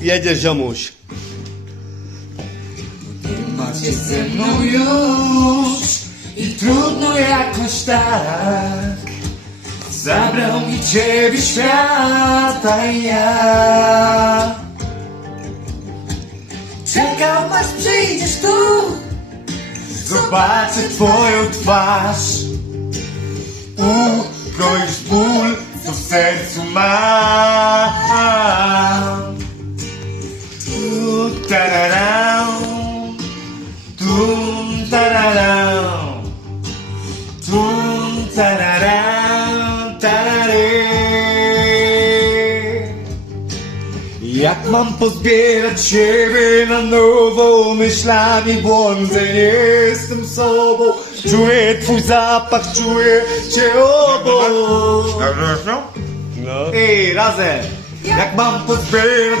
Jedziesz, ziomuś. Macie ze mną już i trudno jakoś tak. Zabrał mi ciebie świat, a ja czekam aż przyjdziesz tu. Zobaczę twoją twarz. Ukoisz ból, co w sercu mam. Tararau, tum tararau, tum tararau, tarary. Jak mam pozbierać siebie na nowo Myślami błądzę, nie jestem sobą Czuję twój zapach, czuję cię obok No. Ej, razem! Jak mam pozbierać